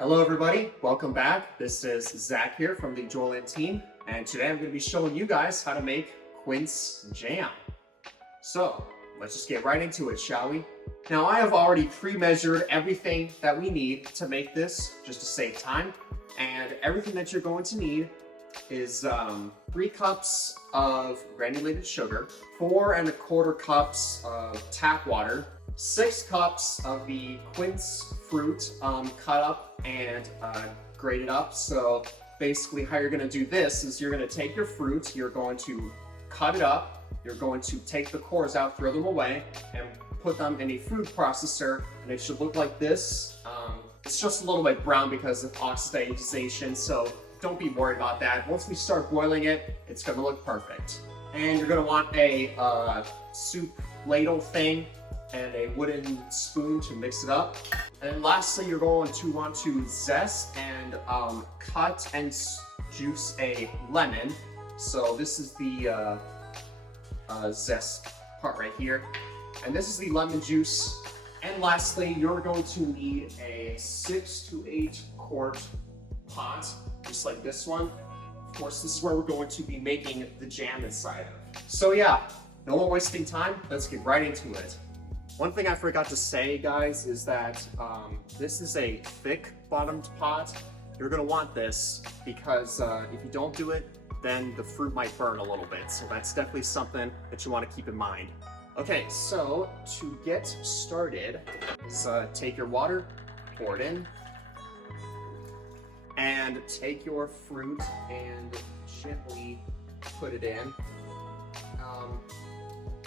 Hello everybody, welcome back. This is Zach here from the Joyland team, and today I'm going to be showing you guys how to make quince jam. So, let's just get right into it, shall we? Now I have already pre-measured everything that we need to make this, just to save time, and everything that you're going to need is 3 cups of granulated sugar, 4¼ cups of tap water, 6 cups of the quince fruit cut up and grated up. So basically how you're going to do this is you're going to take your fruit, you're going to cut it up, you're going to take the cores out, throw them away, and put them in a food processor, and it should look like this. It's just a little bit brown because of oxidization, so don't be worried about that. Once we start boiling it, it's going to look perfect. And you're going to want a soup ladle thing and a wooden spoon to mix it up. And lastly, you're going to want to zest and cut and juice a lemon. So this is the zest part right here. And this is the lemon juice. And lastly, you're going to need a 6 to 8 quart pot, just like this one. Of course, this is where we're going to be making the jam inside of. So yeah, no more wasting time, let's get right into it. One thing I forgot to say, guys, is that this is a thick bottomed pot. You're gonna want this because if you don't do it, then the fruit might burn a little bit. So that's definitely something that you wanna keep in mind. Okay, so to get started, is take your water, pour it in, and take your fruit and gently put it in.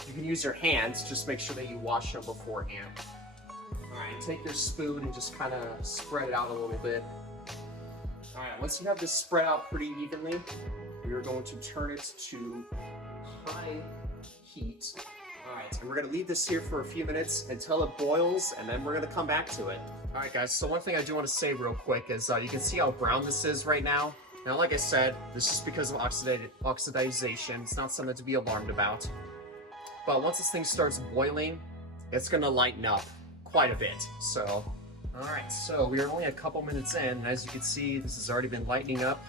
You can use your hands, just make sure that you wash them beforehand. Alright, take your spoon and just kind of spread it out a little bit. Alright, once you have this spread out pretty evenly, you're going to turn it to high heat. Alright, and we're going to leave this here for a few minutes until it boils, and then we're going to come back to it. Alright guys, so one thing I do want to say real quick is you can see how brown this is right now. Now like I said, this is because of oxidization. It's not something to be alarmed about. But once this thing starts boiling, it's gonna lighten up quite a bit. So, alright, so we are only a couple minutes in, and as you can see, this has already been lightening up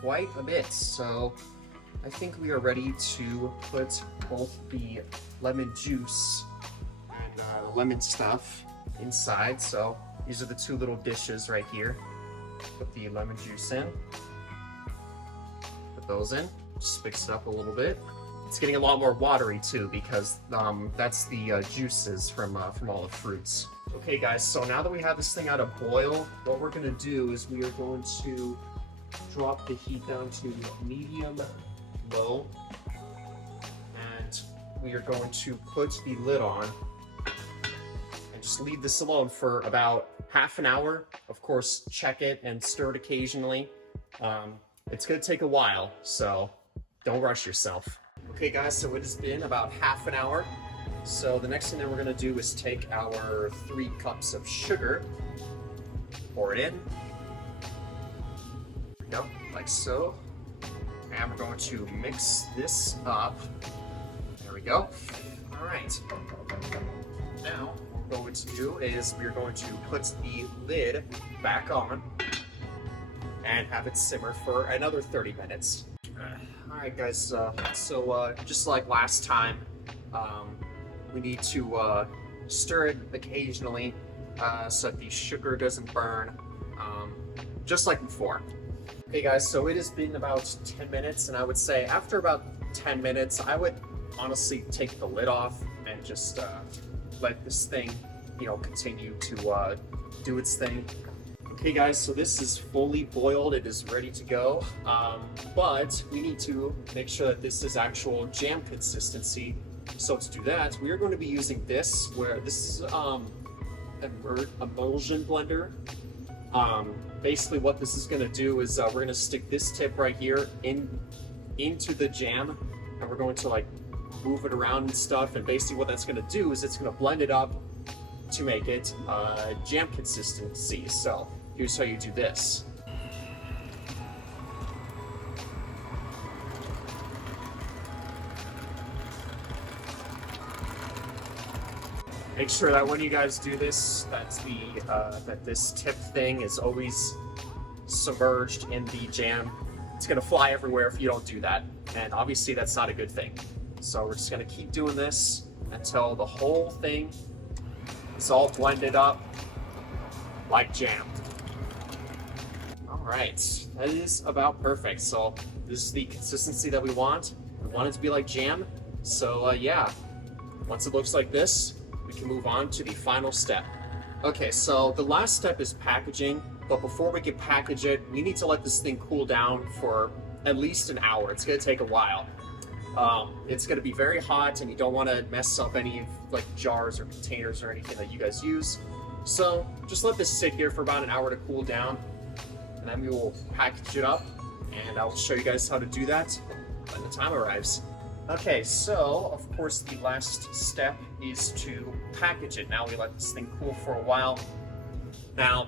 quite a bit. So, I think we are ready to put both the lemon juice and lemon stuff inside. So, these are the 2 little dishes right here. Put the lemon juice in. Put those in. Just mix it up a little bit. It's getting a lot more watery too because that's the juices from all the fruits. Okay guys, so now that we have this thing at a boil, what we're gonna do is we are going to drop the heat down to medium low, and we are going to put the lid on and just leave this alone for about half an hour. Of course, check it and stir it occasionally. It's gonna take a while, so don't rush yourself. Okay guys, so it has been about half an hour. So the next thing that we're gonna do is take our 3 cups of sugar, pour it in. There we go, like so. And we're going to mix this up. There we go. All right. Now, what we're going to do is we're going to put the lid back on and have it simmer for another 30 minutes. Alright guys, so just like last time, we need to stir it occasionally so that the sugar doesn't burn, just like before. Okay guys, so it has been about 10 minutes, and I would say after about 10 minutes, I would honestly take the lid off and just let this thing, continue to do its thing. Okay guys, so this is fully boiled, it is ready to go, but we need to make sure that this is actual jam consistency. So to do that, we are going to be using this, where this is an emulsion blender. Basically what this is going to do is we're going to stick this tip right here into the jam, and we're going to move it around and stuff, and basically what that's going to do is it's going to blend it up to make it jam consistency. So here's how you do this. Make sure that when you guys do this, that this tip thing is always submerged in the jam. It's gonna fly everywhere if you don't do that, and obviously that's not a good thing. So we're just gonna keep doing this until the whole thing is all blended up like jam. All right, that is about perfect. So this is the consistency that we want. We want it to be like jam. So yeah, once it looks like this, we can move on to the final step. Okay, so the last step is packaging, but before we can package it, we need to let this thing cool down for at least an hour. It's gonna take a while. It's gonna be very hot, and you don't wanna mess up any like jars or containers or anything that you guys use. So just let this sit here for about an hour to cool down, and then we will package it up, and I'll show you guys how to do that when the time arrives. Okay, so of course the last step is to package it. Now we let this thing cool for a while. Now,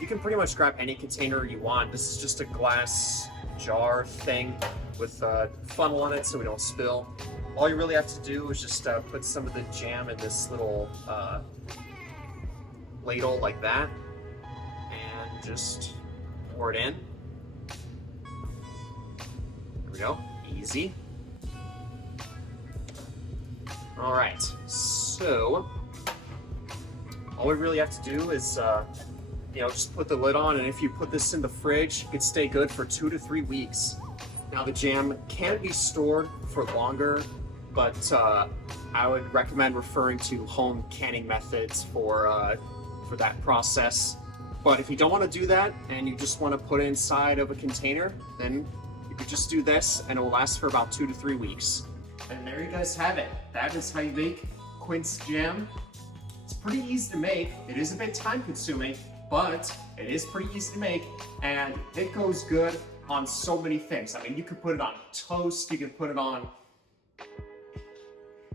you can pretty much grab any container you want. This is just a glass jar thing with a funnel on it so we don't spill. All you really have to do is just put some of the jam in this little ladle like that, and just pour it in. There we go, easy. All right, so all we really have to do is just put the lid on, and if you put this in the fridge, it can stay good for 2 to 3 weeks. Now the jam can be stored for longer, but I would recommend referring to home canning methods for that process. But if you don't want to do that and you just want to put it inside of a container, then you could just do this and it will last for about 2 to 3 weeks. And there you guys have it. That is how you make quince jam. It's pretty easy to make. It is a bit time consuming, but it is pretty easy to make, and it goes good on so many things. I mean, you could put it on toast, you can put it on,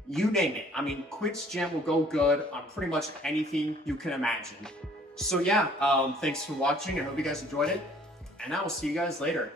you name it. I mean, quince jam will go good on pretty much anything you can imagine. So yeah, thanks for watching. I hope you guys enjoyed it, and I will see you guys later.